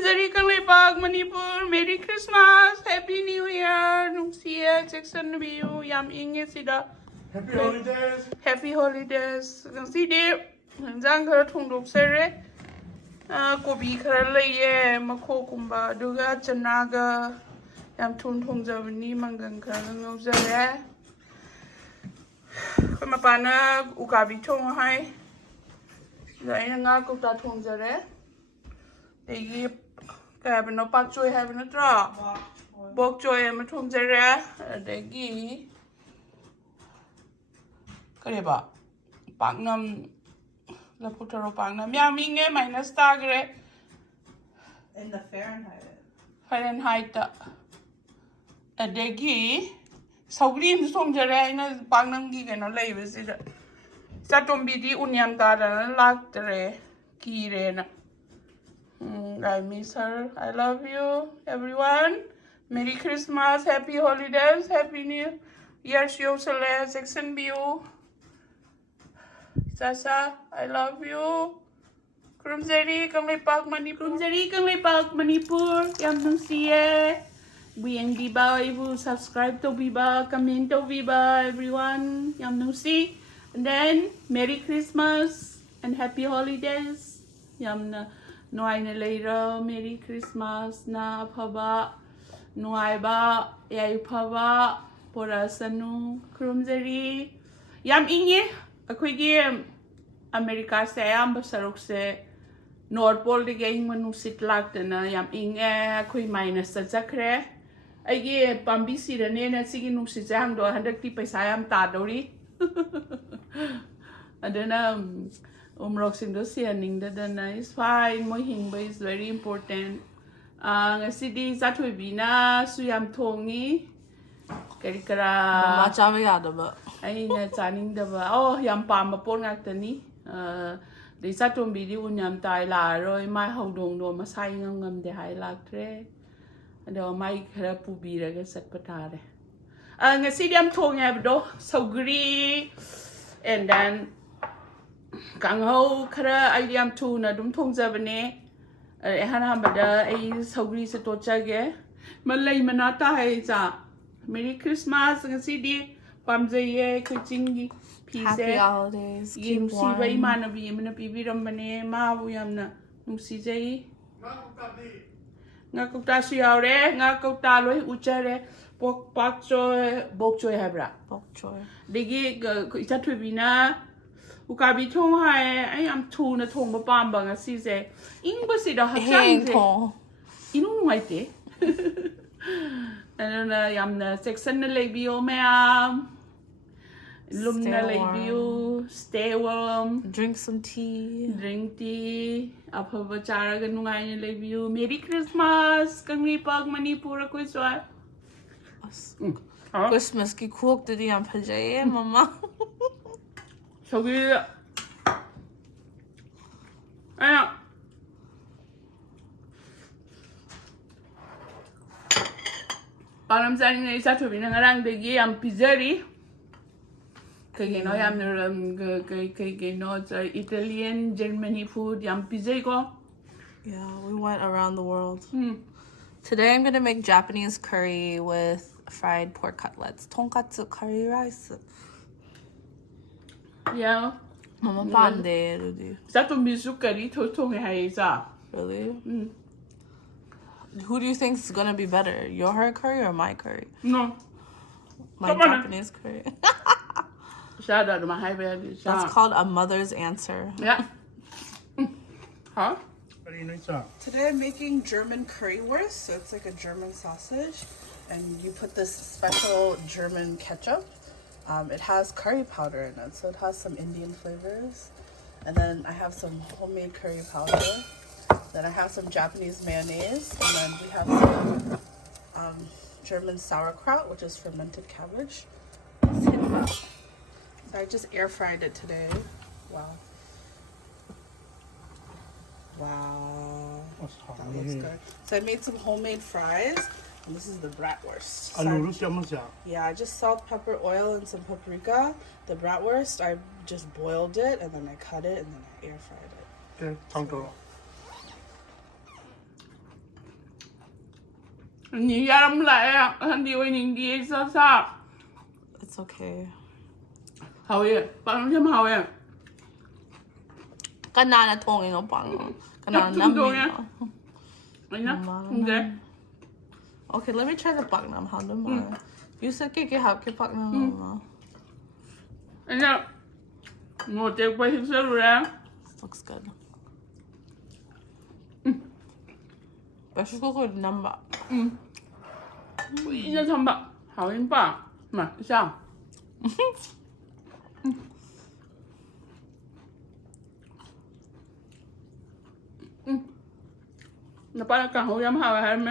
Kurumzari Kalipag, Manipur, Merry Christmas, Happy New Year, Nungsia, Jackson View, Yam Inge Sida. Happy holidays. Happy holidays. See there, Zangar Tungduk Sere, Kobi Karalaye, Mako Kumba, Duga, Chanaga, Yam Tun Tungzavani, Mangan Karang Zare. Kamapana, Ukabi Tong High. The Inanga Kuta Tungzare. They have no pak joy, have no draw. Bok joy, and Matumzare, they give. Kariba Pagnam La Putaro Pagnam Yaminge minus Tagre In the Fahrenheit. Fahrenheit a degi so green song Jarena Pagnam Gigan or Lavis Satum Bidi Unyam Dada Lactere Kirena. I miss her. I love you, everyone. Merry Christmas, Happy Holidays, Happy New Year, Shiosale, Jackson View. Sasa, I love you. Kurumzari, Kanglipak, Manipur. Kurumzari, Kanglipak, Manipur. Yam nung siye. Buyang biba, ibu subscribe to biba, comment to biba, everyone. Yam nung si. And then, Merry Christmas and Happy Holidays. Yam na noy na later. Merry Christmas na phaba. Noy ba, yay phaba. Porasanu. Kurumzari. Yam inye. Akoigi America se ayamba sarok se North Pole de gang manusit lagtana yam inge akoi minus sa jakre aigi pambi sirane na sige nusit jang do handakti paisa yam tadori adana umrok sing do sianing dana is fine mo hingba is very important ngasidi zatoi bina suyam thongi kari kara Mama chama yada ba. Aina chaning daba oh yam pam pon ngaktani de satum bidi unyam tai la roi mai hodong do masai ngam de hai laktre ado mai khara pubi ra ga sat patare ngasi diam thong ya do saugri and then kang ho khara ai diam thu na dum thong jabane han ham bada ai saugri se to chage malai manata hai cha Merry Christmas ngasi di Pamjaye kuchingi Happy holidays. Yim Keep si warm. bai manabi yamna pibirambane ma bu yamna nungsijai nga kokta su yaure nga kokta loi uchare pok pak choy bok choy habra Bok choy. degi ita thubina ukabi thong hai ai am thu na thong ba pam ba nga si se ing ba si da ha chang se inu mai te na yamna section na lebio ma'am lumna lebio stay warm Drink some tea. drink tea aphaba charaga nungai na lebio Merry Christmas Kanglipag Manipur ko swa Christmas ki cook did yam pajaye mama. sogi ana Param sa na isa to binangarang degi am pizzeri kay no yam kay no Italian Germany food yam pizza ko Yeah, we went around the world. Today I'm gonna make Japanese curry with fried pork cutlets. Tonkatsu curry rice. yeah Mama pande really. sa to misukari to tong hai sa Really? Who do you think is gonna be better? Your curry or my curry? no My Come on. Japanese curry. sa da ma hai ba That's called a mother's answer. yeah huh Today I'm making German currywurst. So it's like a German sausage. And you put this special German ketchup. It has curry powder in it. So it has some Indian flavors. And then I have some homemade curry powder. Then I have some Japanese mayonnaise. And then we have some German sauerkraut, which is fermented cabbage. So I just air fried it today. Wow. Wow. That looks good. So I made some homemade fries. And this is the bratwurst. So yeah, I just salt, pepper, oil, and some paprika. The bratwurst, I just boiled it, and then I cut it, and then I air fried it. Okay, tongue 你压不来呀，很低为你低啥啥， It's okay. 好耶，帮你们好耶， Kanana tongin o pang. Kanana namin. 哎呀，你这， Okay, let me try the pak nam. How do you You said kiki hap ki pak nam. 哎呀，我这不是说了， Looks good. But she's good number. 我一直唱吧，好音吧，嘛，像，那把刚好音好还没？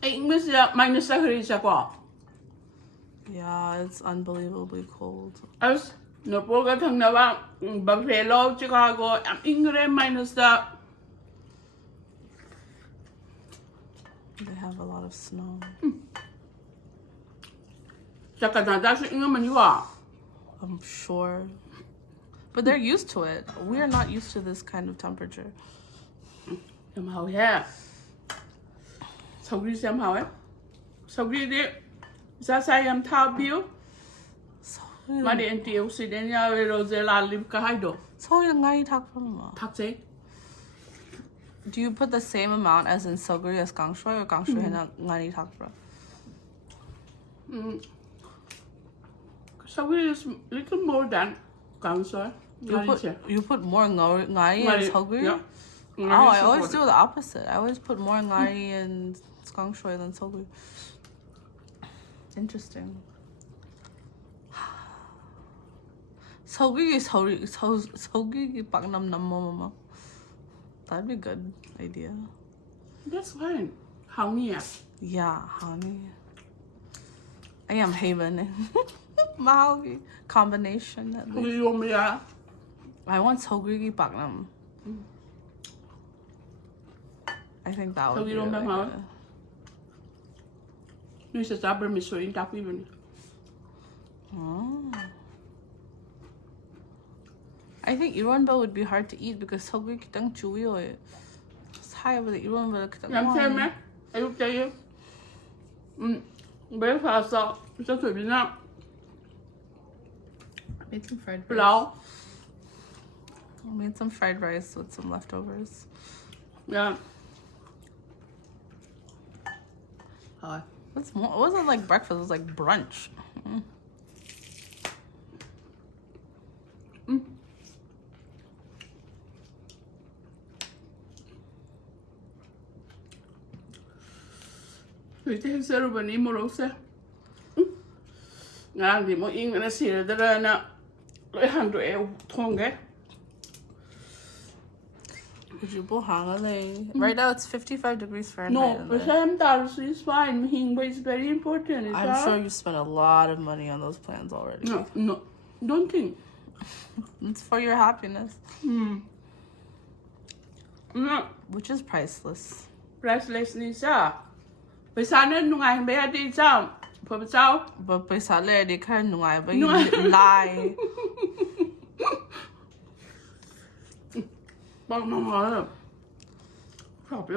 哎，没事啊，minus 1 过。 Yeah, it's unbelievably cold. As napoga thang na ba Buffalo, Chicago, am ingre minus the They have a lot of snow. sa Canada sa inga maniwa. I'm sure. But they're used to it. We are not used to this kind of temperature. Somehow, yeah. Sogri somehow, eh? Sogri di sa sayam tabiu. Madi antioxidant ya rosella lip kahaido. So ngay tak from ma. Taxi. Do you put the same amount as in sogri as gangshui or gangshui na ngay tak from? Sogri is little more than cancer. You put more ngay in sogri? Yeah. Oh, I always do the opposite. I always put more ngay in gangshui than sogri. Interesting. Sogi pak nam mama. That'd be a good idea. That's fine. How near? Yeah, honey. I am haven. Mahal combination. At least. I want sogi pak nam. I think that would be a good idea. You should stop me so in top even. Oh. I think ironba would be hard to eat because sogi kitang chewy oy. Say ba ironba kitang. I'm saying, man. I will tell you. Breakfast so to be now. Made some fried rice. Pulao. I made some fried rice with some leftovers. Yeah. Hi. It wasn't like breakfast, it was like brunch. Vì thế sao rồi đi mua đồ xe? Ngàn thì mỗi in nó xỉa ra nè, lấy hàng rồi eo thong cái. Right now it's 55 degrees Fahrenheit. No, but sometimes it's fine. But it's very important. I'm sure you spent a lot of money on those plans already. No, don't think. It's for your happiness. No, Which is priceless. priceless ni sa. Bây giờ nó nungai bé đi sao? Phải sao? But paisa le di ka nungai ba you lie. Bằng nó hỏi. Sao biết?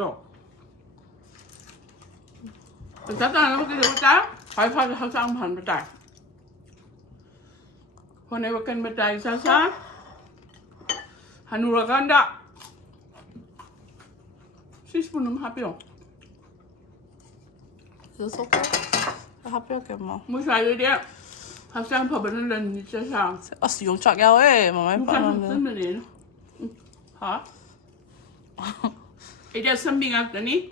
Bây giờ ta nó cái gì ta? Phải phải sang hành bên trái. Hôm nay cần bên trái sao sao? Hanura ganda. Sispunum happy. Is this okay? Happy okay mo. Mới xài vậy đấy. Học sang phải bên lần như thế sao? Sử dụng chọn nhau ấy mà mấy Không bạn sang học bên này. Hả? Ida something out ni.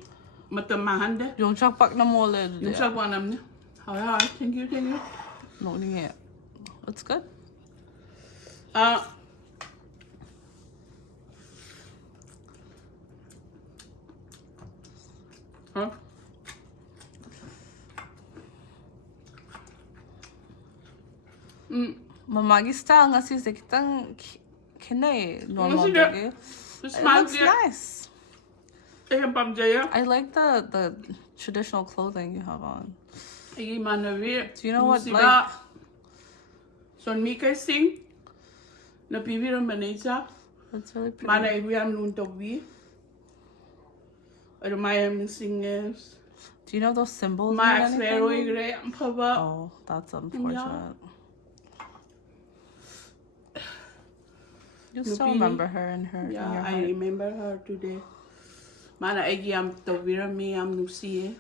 Matamahan de. Dùng chắc bạc năm mô lên. Yung sa kwa nam ni. Hi, thank you, thank you. No nghe. It's good. Hả? Mamagi style nga si kitang kinay normal Kasi dagi. This It man looks nice. Ayam pam jaya. I like the traditional clothing you have on. Igi manavi. Do you know what like Son mi kay sing. Na piviran manisa. that's really pretty. Mana iwi am nun togbi. my singers. Do you know those symbols? My mean Xero anything? igre papa. Oh, that's unfortunate. You still remember her in her in your Yeah, I heart. remember her today. Mana agi am tawira me am nusiye.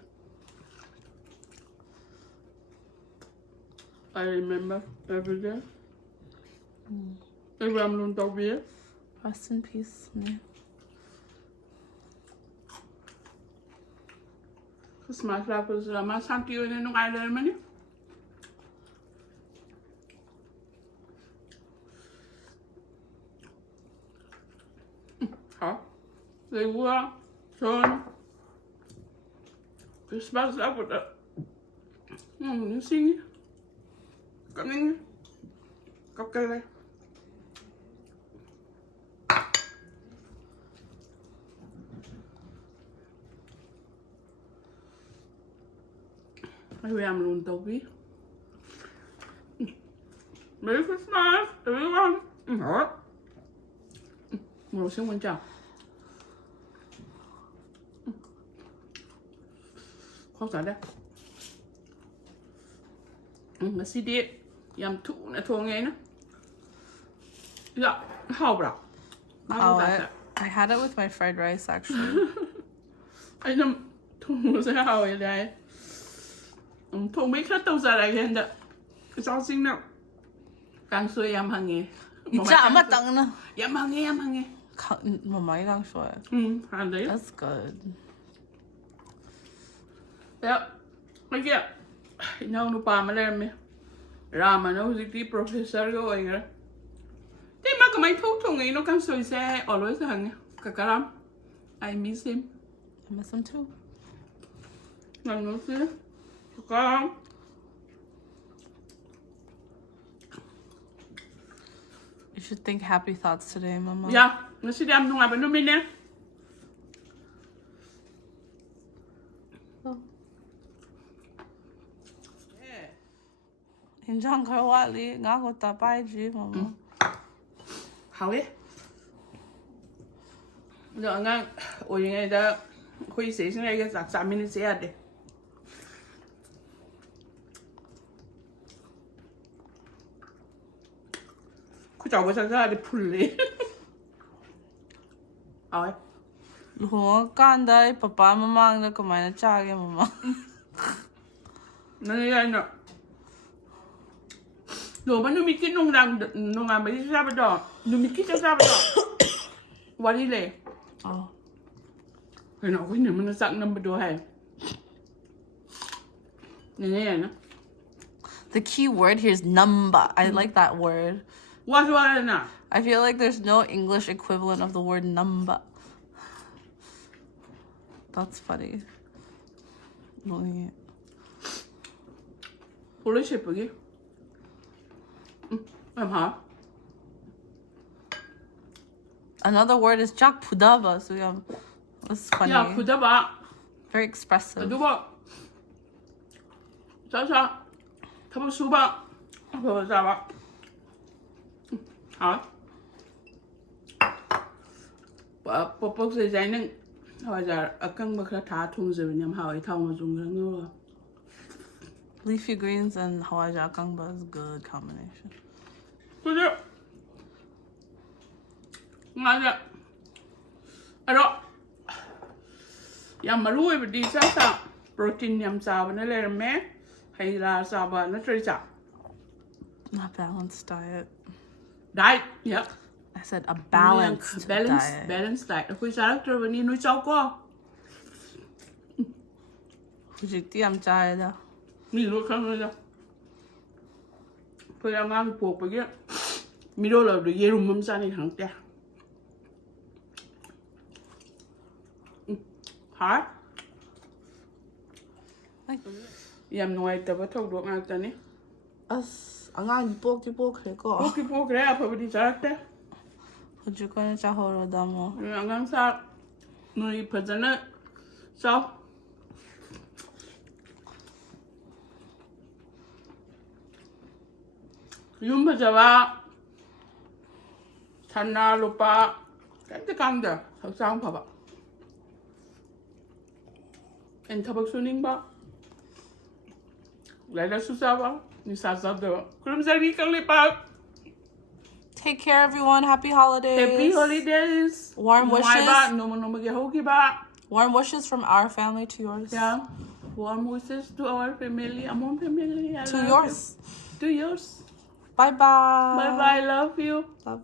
I remember every day. Every am lun tawira. Rest in peace. Yeah. Christmas rappers ma santi yo nung ay mani. Ha? They were son. Christmas rapper. You sing. Coming. Kakale. Maybe I'm lun tawbi. Merry Christmas, everyone. What? Ngồi xuống bên trong. Khó giải đấy. Mà xí đi. Yam thủ nè thua nghe nó. Dạ, hào bạc. Oh, I had it with my fried rice actually. Anh nằm thùng sẽ hào ở đây. Thùng mấy khát tàu ra đây hiện đó. Cái sao xin nào. Càng xuôi yam hàng nghe. 진짜 안 맞다구나. Yam hàng nghe, yam hàng nghe. 뭐 많이 강쇼해. Hàng đấy. That's good. Dạ. Mấy kia. Nào nó pa mà lên mẹ. Rama nó dịch đi professor gọi rồi. Thế mà cái mấy thuốc thùng ấy nó càng xuôi xe ở lối hàng nghe. Cả lắm. I miss him. I miss him too. Lần nữa xíu. Có. You should think happy thoughts today, Mama. Yeah, nó sẽ đem thùng bên mình nè. 인장 걸와리 나고 다 빠이지, Mama. Hào ấy. Giờ ngang ôi ngày đó khuy sĩ xuống đây cái giặc xả mình sẽ đi. Khu cháu có ra đi 풀리. Hào ấy. 루어 깐다 빠빠 마마가 그만에 짜게 Mama. Nó như vậy nè. Rồi mà nó bị cái nông làm mấy ra bên đó, nó bị cái ra bên đó. Qua đi lệ. Cái nó cái này mà nó sẵn nằm bên đó hay. Này nè. The key word here is number. I like that word. Qua nè. I feel like there's no English equivalent of the word number. That's funny. Annoying it. Polish 예쁘게. hả? Another word is jak pudava. So yeah, that's funny. 야, 부자봐. Very expressive. 누가? 자자. 타봐 수바. 타봐 자봐. hả? Bọc dây dây nâng. Hỏi giờ ở căng bậc thả thùng rồi nhằm hỏi thòng mà dùng cái ngư. Leafy greens and hawaja gangba is a good combination. 그래. 맞아. 알아. Yam malu e di sa protein yam sa na le me hay la sa ba na tre sa. A balanced diet. Diet, yeah. I said a balanced diet. Balanced diet. Aku sa tra ba ni nu chao ko. Hujik am diet da. Mi lu khang na. Ko ya ngang po pa ge. Mi do la de ye rum mam sa ni hang te. Hả? Yam nuôi tập bắt thâu được ăn tani. As angan bok kre ko. Bố kể à phải đi chơi thế. Hujik ko na chahoro da mo. Angang sa nuôi phải dân á sao? Yung bây giờ ba thành na lupa cái căng đó, thật sao không phải? And tabak suning ba? Lala susaba. Ni sasab da. Kurum zari kang lipat. Take care, everyone. Happy holidays. Happy holidays. Warm wishes. No magyahogi ba? Warm wishes from our family to yours. Yeah. Warm wishes to our family. Among family. To yours. To yours. Bye-bye. Bye-bye. Love you. Love.